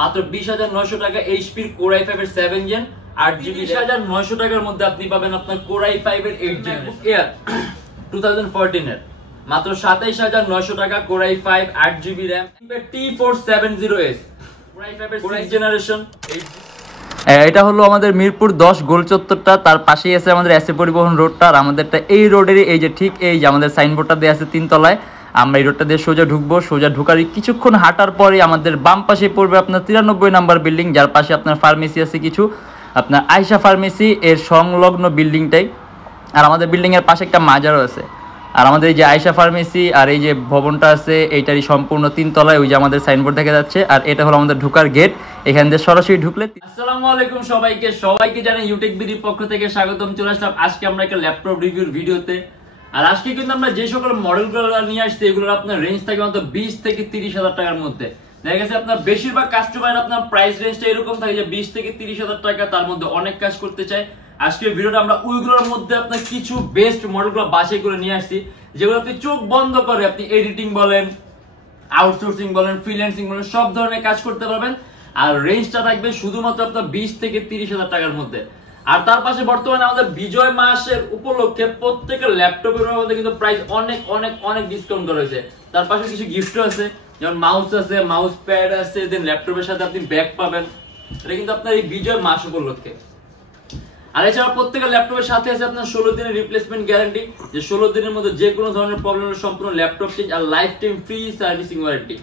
মাত্র 20,900 টাকা এইচপির Core i5 এর 7 জেন 8GB 20,900 টাকার মধ্যে আপনি পাবেন আপনার Core i5 এর 8 জেন এয়ার 2014 এর মাত্র 27,900 টাকা Core i5 8GB RAM T470S Core i5 এর 6th জেনারেশন। এটা হলো আমাদের মিরপুর 10 গোল চত্বরটা, তার পাশেই আছে আমাদের এসএ পরিবহন রোডটা। আর আমাদেরটা এই রোডেরই এই যে ঠিক এই যে আমাদের সাইনবোর্ডটা দেওয়া আছে 3 তলায়। আমরা এই রোডটা দিয়ে সোজা ঢুকবো, সোজা ঢুকার কিছুক্ষণ হাঁটার পরে আমাদের বাম পাশে পড়বে আপনার 93 নাম্বার বিল্ডিং, যার পাশে আপনার ফার্মেসি আছে কিছু, আপনার আয়শা ফার্মেসি এর সংলগ্ন বিল্ডিংটাই। আর আমাদের বিল্ডিংয়ের পাশে একটা মাজারও আছে। আর আমাদের এই যে আয়শা ফার্মেসি আর এই যে ভবনটা আছে এইটারই সম্পূর্ণ 3 তলায় ওই যে আমাদের সাইনবোর্ড দেখা যাচ্ছে। আর এটা হলো আমাদের ঢোকার গেট, এখান দিয়ে সরাসরি ঢুকলে। আসসালামু আলাইকুম সবাইকে জানাই ইউটেকবিডির পক্ষ থেকে স্বাগতম। চলে আসলাম আজকে আমরা একটা ল্যাপটপ রিভিউর ভিডিওতে। আর আজকে কিন্তু আমরা যে সকল মডেলগুলো নিয়ে আসছি এগুলোর আপনার রেঞ্জ থাকে মাত্র 20 থেকে 30,000 টাকার মধ্যে। দেখা গেছে আপনার বেশিরভাগ কাস্টমার আপনার প্রাইস রেঞ্জটা এরকম থাকে যে 20 থেকে 30,000 টাকা, তার মধ্যে অনেক কাজ করতে চায়। আজকের ভিডিওটা আমরা ওইগুলোর মধ্যে আপনার কিছু বেস্ট মডেলগুলো বাছাই করে নিয়ে আসছি, যেগুলো আপনি চোখ বন্ধ করে আপনি এডিটিং বলেন, আউটসোর্সিং বলেন, ফ্রিল্যান্সিং বলেন, সব ধরনের কাজ করতে পারবেন। আর রেঞ্জটা থাকবে শুধুমাত্র আপনার 20 থেকে 30,000 টাকার মধ্যে। আর তার পাশে বর্তমানে আমাদের বিজয় মাসের উপলক্ষে প্রত্যেকের ল্যাপটপের মধ্যে কিন্তু প্রাইস অনেক অনেক অনেক ডিসকাউন্ট করা হয়েছে। তার পাশে কিছু গিফটও আছে, যেমন মাউস আছে, মাউস প্যাড আছে, দেন ল্যাপটপের সাথে আপনি ব্যাগ পাবেন। এটা কিন্তু আপনার এই বিজয় মাস উপলক্ষে। আর এছাড়া প্রত্যেকের ল্যাপটপের সাথে আছে আপনার 16 দিনের রিপ্লেসমেন্ট গ্যারান্টি, যে 16 দিনের মধ্যে যে কোনো ধরনের প্রবলেমের সম্পূর্ণ ল্যাপটপ চেঞ্জ আর life time free servicing warranty.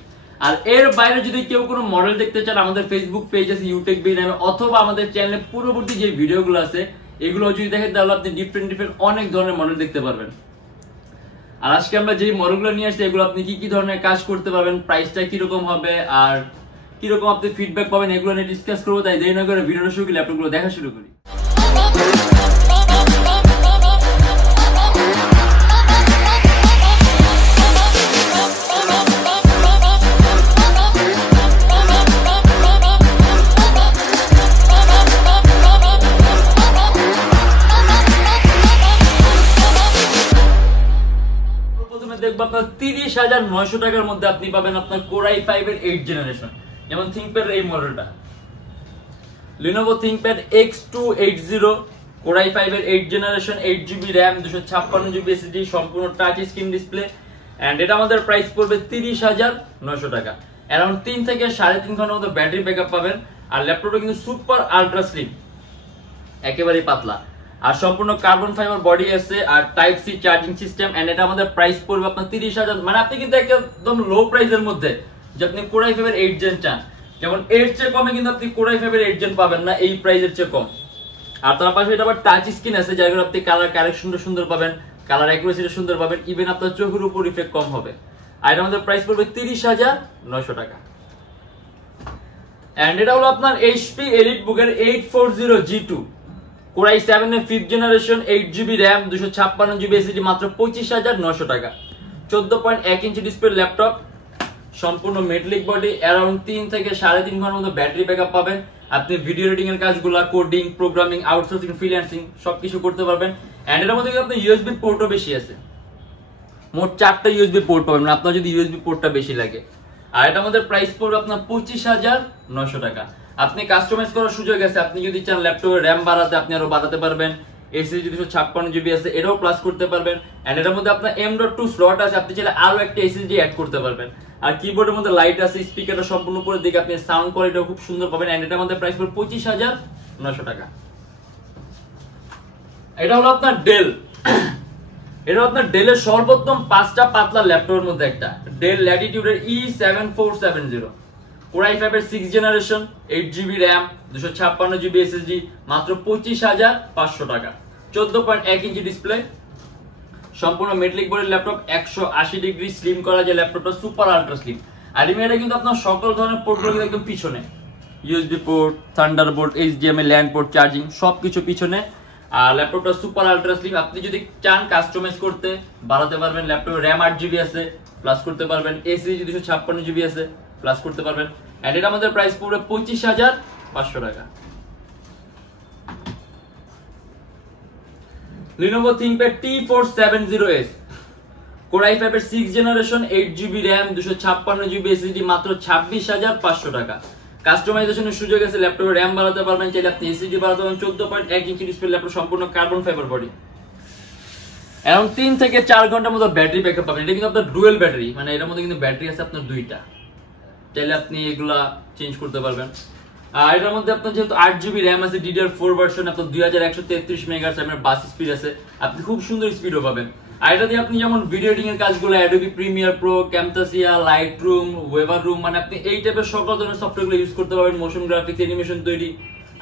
আর এর বাইরে যদি কেউ কোনো মডেল দেখতে চান, আমাদের ফেসবুক পেজ আছে ইউটেকবিডি নামে, অথবা আমাদের চ্যানেলে পূর্ববর্তী যে ভিডিওগুলো আছে এগুলো যদি দেখেন তাহলে আপনি ডিফারেন্ট অনেক ধরনের মডেল দেখতে পারবেন। আর আজকে আমরা যে মডেলগুলো নিয়ে আসছি এগুলো আপনি কি ধরনের কাজ করতে পারবেন, প্রাইসটা কিরকম হবে আর কিরকম আপনি ফিডব্যাক পাবেন, এগুলো নিয়ে ডিসকাস করবো। তাই দেরি না করে ভিডিওটা শুরু করি, ল্যাপটপগুলো দেখা শুরু করি। দেখবো আপনার 30,900 টাকার মধ্যে আপনি পাবেন আপনার Core i5 এর 8 জেনারেশন। যেমন থিংকপ্যাড এই মডেলটা Lenovo ThinkPad X280 Core i5 এর 8 generation 8GB RAM 256GB SSD সম্পূর্ণ টাচ স্ক্রিন ডিসপ্লে। এন্ড এটা আমাদের প্রাইস পড়বে 30,900 টাকা। अराउंड 3 থেকে 3.5 ঘন্টার মতো ব্যাটারি ব্যাকআপ পাবেন। আর ল্যাপটপটা কিন্তু সুপার আলট্রা স্লিম, একেবারে পাতলা, আর সম্পূর্ণ কার্বন ফাইবার বডি আছে আর type C charging system. And এটা আমাদের প্রাইস পড়বে আপনার 30,000, মানে আপনি কিন্তু একদম লো প্রাইসের মধ্যে যে আপনি Core i5 এর 8 জেন চান, যেমন এর চেয়ে কমে কিন্তু আপনি Core i5 এর 8 জেন পাবেন না এই প্রাইসের চেয়ে কম। আর তার পাশে এটা আবার টাচ স্ক্রিন আছে, যার কারণে আপনি কালার কারেকশনটা সুন্দর পাবেন, কালার অ্যাকুরেসিটা সুন্দর পাবেন, ইভেন আপনার চোখের উপর ইফেক্ট কম হবে। আর এটা আমাদের প্রাইস পড়বে 30,900 টাকা। এন্ড এটা হলো আপনার HP EliteBook এর 840G2 Core i7 এর 5th generation 8GB RAM 256GB SSD মাত্র 25,900 টাকা। 14.1 ইঞ্চি ডিসপ্লে ল্যাপটপ, সম্পূর্ণ মেটালিক বডি, अराउंड 3 থেকে 3.5 ঘন্টার মতো ব্যাটারি ব্যাকআপ পাবেন। আপনি ভিডিও এডিটিং এর কাজগুলো, কোডিং, প্রোগ্রামিং, আউটসোর্সিং, ফ্রিল্যান্সিং সবকিছু করতে পারবেন। এন্ড এর মধ্যে আপনি ইউএসবি পোর্টও বেশি আছে, মোট 4টা ইউএসবি পোর্ট পাবেন আপনার যদি ইউএসবি পোর্টটা বেশি লাগে। আর এটা আমাদের প্রাইস পড়বে আপনার 25,900 টাকা। আপনি কাস্টমাইজ করার সুযোগ আছে, আপনি যদি চান ল্যাপটপের র‍্যাম বাড়াতে আপনি আরো বাড়াতে পারবেন। এসএসডি 256GB আছে, এটাও প্লাস করতে পারবেন। এন্ড এর মধ্যে আপনার M.2 স্লট আছে, আপনি চাইলে আরো একটা এসএসডি অ্যাড করতে পারবেন। আর কিবোর্ডের মধ্যে লাইট আছে, স্পিকারটা সম্পূর্ণ উপরের দিকে, আপনি সাউন্ড কোয়ালিটিও খুব সুন্দর পাবেন। এন্ড এটা আমাদের প্রাইস পড়বে 25,900 টাকা। এটা হলো আপনার ডেল, এটা আপনার ডেলের সর্বোত্তম 5টা পাতলা ল্যাপটপের মধ্যে একটা, ডেল ল্যাটিটিউডের E7470 Core i5 এর 6th generation 8GB RAM 256GB SSD মাত্র 25,500 টাকা। 14.1 ইঞ্চি ডিসপ্লে, সম্পূর্ণ মেটালিক বডির ল্যাপটপ, 180 ডিগ্রি স্লিম করা যে ল্যাপটপটা সুপার আলট্রা স্লিম। আর এটা কিন্তু আপনার সকল ধরনের পোর্টগুলো একদম পিছনে, USB port, Thunderbolt, HDMI, land port, charging সবকিছু পিছনে। আর ল্যাপটপটা সুপার আলট্রা স্লিম। আপনি যদি চান কাস্টমাইজ করতে বাড়াতে পারবেন। ল্যাপটপে RAM 8GB আছে, প্লাস করতে পারবেন। SSD 256GB আছে, প্লাস করতে পারবেন। এন্ড এটা আমাদের প্রাইস পড়বে 25,500 টাকা। Lenovo ThinkPad T470S Core i5 এর 6th generation 8GB RAM 256GB SSD মাত্র 26,500 টাকা। কাস্টমাইজেশনের সুযোগ আছে, ল্যাপটপের র্যাম বাড়াতে পারবেন, চাইলে আপনি এসএসডি বাড়াতে পারবেন। 14.1 ইঞ্চি ডিসপ্লে ল্যাপটপ, সম্পূর্ণ কার্বন ফাইবার বডি, অ্যারাউন্ড 3 থেকে 4 ঘন্টার মতো ব্যাটারি ব্যাকআপ পাবেন। এটা কিন্তু আপনার ডুয়েল ব্যাটারি, মানে এটার মধ্যে কিন্তু ব্যাটারি আছে আপনার দুইটা, চাইলে আপনি এগুলা চেঞ্জ করতে পারবেন। আর এটার মধ্যে আপনার যেহেতু 8GB র্যাম আছে, DDR4 ভার্সন, আপনার 2133 মেগাহার্টজ এর বাস স্পিড আছে, আপনি খুব সুন্দর স্পিডও পাবেন। আর এটা দিয়ে আপনি যেমন ভিডিও এডিটিং এর কাজগুলো, Adobe Premiere Pro, Camtasia, Lightroom, ওয়েভার রুম, মানে আপনি এই টাইপের সকল ধরনের সফটওয়্যারগুলো ইউজ করতে পারবেন, মোশন গ্রাফিক্স, অ্যানিমেশন তৈরি,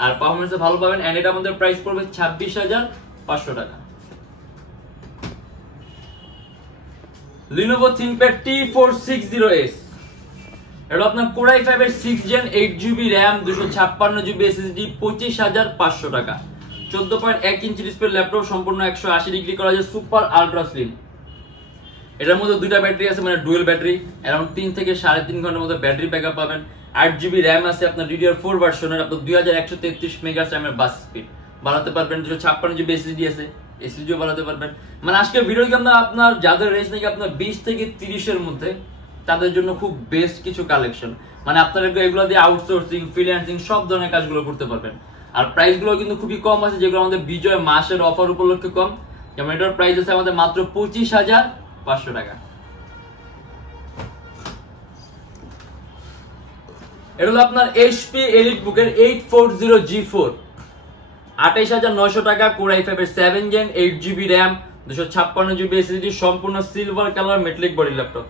আর পারফরম্যান্সে ভালো পাবেন। এন্ড এটা আমাদের প্রাইস পড়বে 26,500 টাকা। Lenovo ThinkPad T460S, এটা আপনার Core i5 এর 6th Gen 8GB RAM, 256GB SSD, 25,500 টাকা। 14.1 ইঞ্চি ডিসপ্লে ল্যাপটপ, সম্পূর্ণ 180 ডিগ্রি করা যায়, সুপার আলট্রা স্লিম। এটার মধ্যে দুইটা ব্যাটারি আছে, মানে ডুয়েল ব্যাটারি, অ্যারাউন্ড 3 থেকে 3.5 ঘন্টার মধ্যে ব্যাটারি ব্যাকআপ পাবেন। 8GB RAM আছে আপনার DDR4 ভার্সনের, আপনার 2133 মেগাহার্টজ এর বাস স্পিড বাড়াতে পারবেন। 256GB SSD আছে, এসএসডিও বাড়াতে পারবেন। মানে আজকের ভিডিও কিন্তু আপনার যাদের রেঞ্জ নাকি আপনার 20 থেকে 30 এর মধ্যে, তাদের জন্য খুব বেস্ট কিছু কালেকশন। মানে আপনারা এগুলো দিয়ে আউটসোর্সিং, ফ্রিল্যান্সিং সব ধরনের কাজগুলো করতে পারবেন। আর প্রাইস গুলো কিন্তু খুবই কম আছে, যেগুলো আমাদের বিজয় মাসের অফার উপলক্ষে কম। যেমন এটার প্রাইস আছে আমাদের মাত্র 25,500 টাকা। এটা হলো আপনার HP EliteBook এর 840G4, 28,900 টাকা। Core i5 এর 7 Gen 8GB RAM, 256GB SSD, সম্পূর্ণ silver colour metallic body laptop.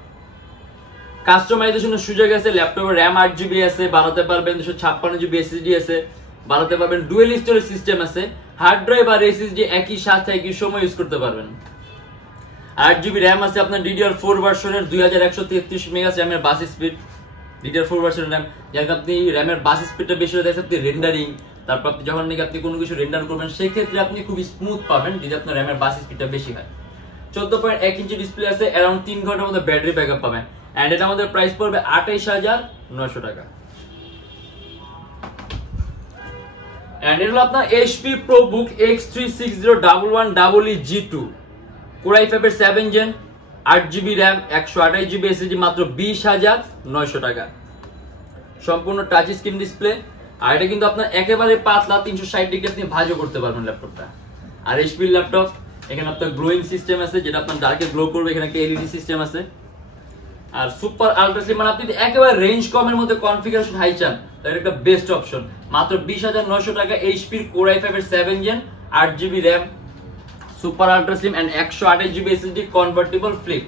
কাস্টমাইজেশনের সুযোগ আছে, ল্যাপটপের RAM 8GB আছে, বাড়াতে পারবেন। 256GB SSD আছে, বাড়াতে পারবেন। ডুয়েল স্টোরেজ সিস্টেম আছে, হার্ড ড্রাইভ আর SSD একই সাথে একই সময় ইউজ করতে পারবেন। 8GB RAM আছে আপনার DDR4 ভার্সনের, 2133 মেগাহার্টজ এর বাস স্পিড, DDR4 ভার্সনের RAM। যাতে আপনি র্যামের বাস স্পিডটা বেশি হয়ে যায়, আপনি রেন্ডারিং, তারপর আপনি যখন নাকি আপনি কোনো কিছু রেন্ডার করবেন, সেই ক্ষেত্রে আপনি খুব স্মুথ পাবেন যদি আপনার র্যামের বাস স্পিডটা বেশি হয়। 14.1 ইঞ্চি ডিসপ্লে আছে, অ্যারাউন্ড 3 ঘন্টার মধ্যে ব্যাটারি ব্যাকআপ পাবেন। এন্ড এটা আমাদের প্রাইস পড়বে 28,900 টাকা। এন্ড এটা হলো আপনার HP ProBook X36011EE G2, Core i5 এর 7 Gen, 8GB RAM, 128GB SSD, মাত্র 20,900 টাকা। সম্পূর্ণ টাচ স্ক্রিন ডিসপ্লে, আর এটা কিন্তু আপনার একেবারে পাতলা, 360 ডিগ্রি আপনি ভাঁজও করতে পারবেন ল্যাপটপটা। আর HP ল্যাপটপ, এখানে আপনার গ্লোয়িং সিস্টেম আছে, যেটা আপনার ডার্কে গ্লো করবে, এখানে একটা LED সিস্টেম আছে। আর সুপার আলট্রা স্লিম, মানে আপনি একেবারে রেঞ্জ কমের মধ্যে কনফিগারেশন হাই চান, তার একটা বেস্ট অপশন। মাত্র 20,900 টাকা। HP Core i5 এর 7 Gen, 8GB RAM, super ultra slim and 128GB SSD, convertible flip.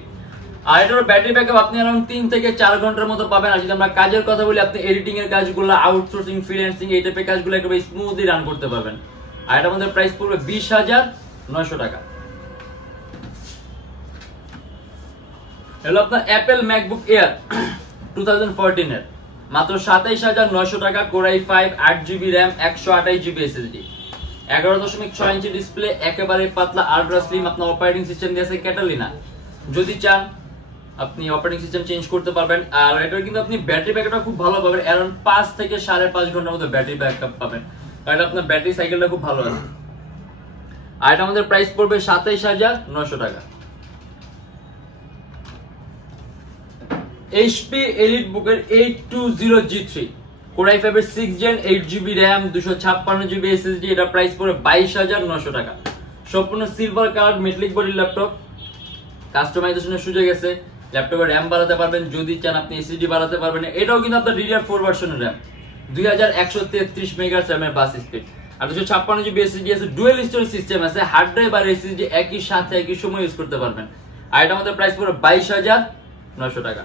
আর এটার ব্যাটারি ব্যাকআপ আপনি अराउंड 3 থেকে 4 ঘন্টার মতো পাবেন। আর যদি আমরা কাজের কথা বলি, আপনি এডিটিং এর কাজগুলো, আউটসোর্সিং, ফ্রিল্যান্সিং এই টাইপের কাজগুলো একেবারে স্মুথলি রান করতে পারবেন। আর এটা আমাদের প্রাইস পড়বে 20,900 টাকা। হলো আপনার Apple MacBook Air 2014 এর, মাত্র 27,900 টাকা। Core i5, 8GB RAM, 128GB SSD, 11.6 inch display, একেবারে পাতলা, আলট্রা স্লিম। আপনার অপারেটিং সিস্টেম দিয়েছে ক্যাটালিনা, যদি চান আপনি অপারেটিং সিস্টেম চেঞ্জ করতে পারবেন। আর এটার কিন্তু আপনি ব্যাটারি ব্যাকআপটা খুব ভালো পাবেন, অ্যারাউন্ড 5 থেকে 5.5 ঘন্টার মধ্যে ব্যাটারি ব্যাকআপ পাবেন। আর এটা আপনার ব্যাটারি সাইকেলটা খুব ভালো আছে। আর এটা আমাদের প্রাইস পড়বে 27,900 টাকা। HP EliteBook এর 820G3, Core i5 এর 6 Gen, 8GB RAM, 256GB SSD, এটা প্রাইস পড়বে 22,900 টাকা। সম্পূর্ণ silver colour metallic body laptop, কাস্টমাইজেশনের সুযোগ আছে, ল্যাপটপের RAM বাড়াতে পারবেন, যদি চান আপনি SSD বাড়াতে পারবেন। এটাও কিন্তু আপনার DDR4 ভার্সনের RAM, 2133 মেগাহার্টজ এর বাস স্পিড, আর 256GB SSD আছে, ডুয়েল স্টোরেজ সিস্টেম আছে, হার্ড ড্রাইভ আর SSD একই সাথে একই সময় ইউজ করতে পারবেন। আর এটা আমাদের প্রাইস পড়বে 22,900 টাকা।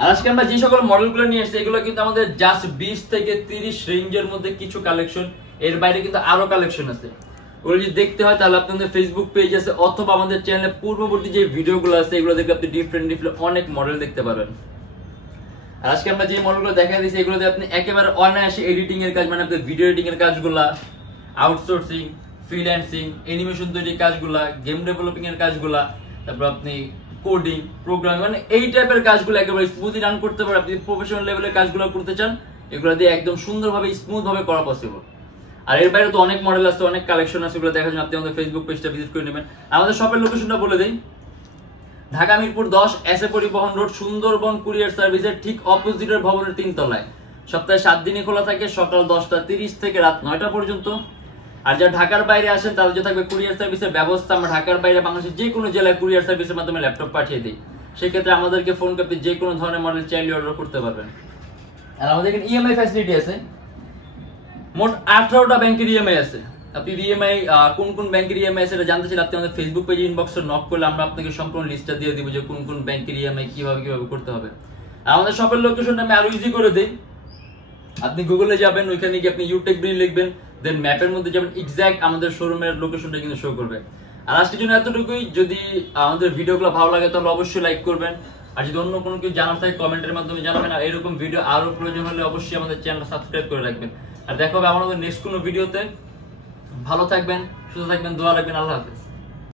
আর আজকে আমরা যে সকল মডেলগুলো নিয়ে এসেছি, এগুলো কিন্তু আমাদের জাস্ট 20 থেকে 30 রেঞ্জের মধ্যে কিছু কালেকশন, এর বাইরে কিন্তু আরো কালেকশন আছে। ওগুলো যদি দেখতে হয় তাহলে আপনাদের ফেসবুক পেজ আছে, অথবা আমাদের চ্যানেলে পূর্ববর্তী যে ভিডিওগুলো আছে, এগুলো দেখে আপনি ডিফারেন্ট অনেক মডেল দেখতে পারবেন। আর আজকে আমরা যে মডেলগুলো দেখা দিয়েছি, এগুলোতে আপনি একেবারে অনায়াসে এডিটিং এর কাজ, মানে আপনাদের ভিডিও এডিটিং এর কাজগুলা, আউটসোর্সিং, ফ্রিল্যান্সিং, অ্যানিমেশন তৈরির কাজগুলা, গেম ডেভেলপিং এর কাজগুলা, তারপর আপনি কোডিং, প্রোগ্রামিং, মানে এই টাইপের কাজগুলো একেবারে স্মুথলি রান করতে পারেন। আপনি প্রফেশনাল লেভেলের কাজগুলো করতে চান, এগুলো দিয়ে একদম সুন্দরভাবে স্মুথ ভাবে করা পসিবল। আর এর বাইরে তো অনেক মডেল আছে, অনেক কালেকশন আছে, এগুলো দেখার জন্য আপনি আমাদের ফেসবুক পেজটা ভিজিট করে নেবেন। আমাদের শপের লোকেশনটা বলে দেই, ঢাকা মিরপুর 10 এসএ পরিবহন রোড, সুন্দরবন কুরিয়ার সার্ভিসের ঠিক অপোজিটের ভবনের 3 তলায়। সপ্তাহে 7 দিনই খোলা থাকে, সকাল 10:30 থেকে রাত 9টা পর্যন্ত। আর যারা ঢাকার বাইরে আসেন তাদের জন্য থাকবে কুরিয়ার সার্ভিসের ব্যবস্থা। আমরা ঢাকার বাইরে বাংলাদেশের যে কোনো জেলায় কুরিয়ার সার্ভিসের মাধ্যমে ল্যাপটপ পাঠিয়ে দিই। সেক্ষেত্রে আমাদেরকে ফোন করতে যে কোনো ধরনের মডেল চাইলে অর্ডার করতে পারবেন। আর আমাদের এখানে ইএমআই ফ্যাসিলিটি আছে, মোট 18টা ব্যাংকের ইএমআই আছে। আপনি ইএমআই কোন কোন ব্যাংকের ইএমআই আছে এটা জানতে চাইলে আপনি আমাদের ফেসবুক পেজে ইনবক্সে নক করলে আমরা আপনাকে সম্পূর্ণ লিস্টটা দিয়ে দিব যে কোন কোন ব্যাংকের ইএমআই কিভাবে করতে হবে। আর আমাদের শপের লোকেশনটা আমি আরো ইজি করে দেই। আপনি গুগলে যাবেন, ওইখানে গিয়ে আপনি Youtechbd লিখবেন, দেন ম্যাপের মধ্যে যাবেন, এক্সাক্ট আমাদের শোরুমের লোকেশনটা কিন্তু শো করবে। আর আজকের জন্য এতটুকুই। যদি আমাদের ভিডিওগুলো ভালো লাগে তাহলে অবশ্যই লাইক করবেন, আর যদি অন্য কোনো কিছু জানার থাকে কমেন্টের মাধ্যমে জানাবেন। আর এরকম ভিডিও আরো প্রয়োজন হলে অবশ্যই আমাদের চ্যানেলটা সাবস্ক্রাইব করে রাখবেন। আর দেখা হবে আমাদের নেক্সট কোনো ভিডিওতে। ভালো থাকবেন, সুস্থ থাকবেন, দোয়া রাখবেন। আল্লাহ হাফেজ।